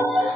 eyes.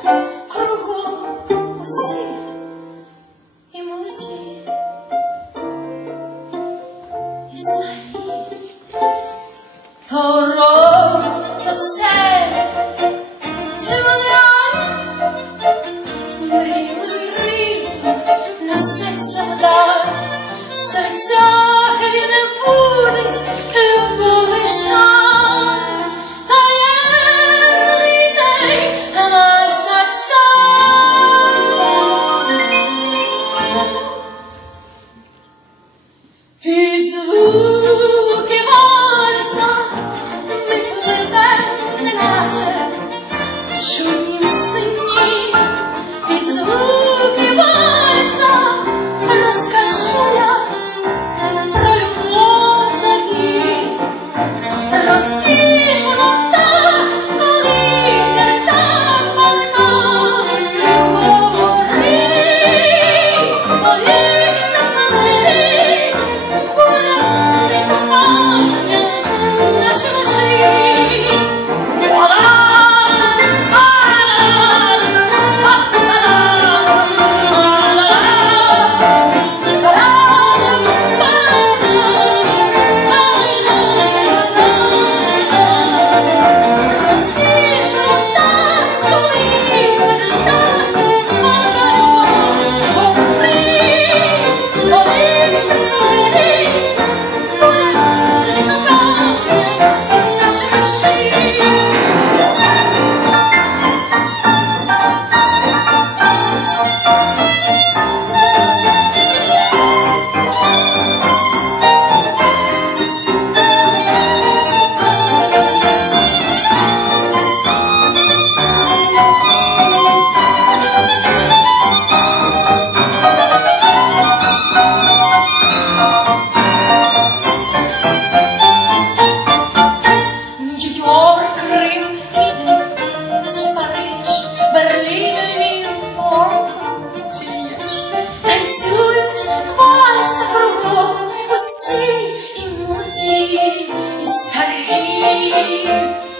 ludzi stali,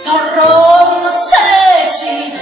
to roto trzeci,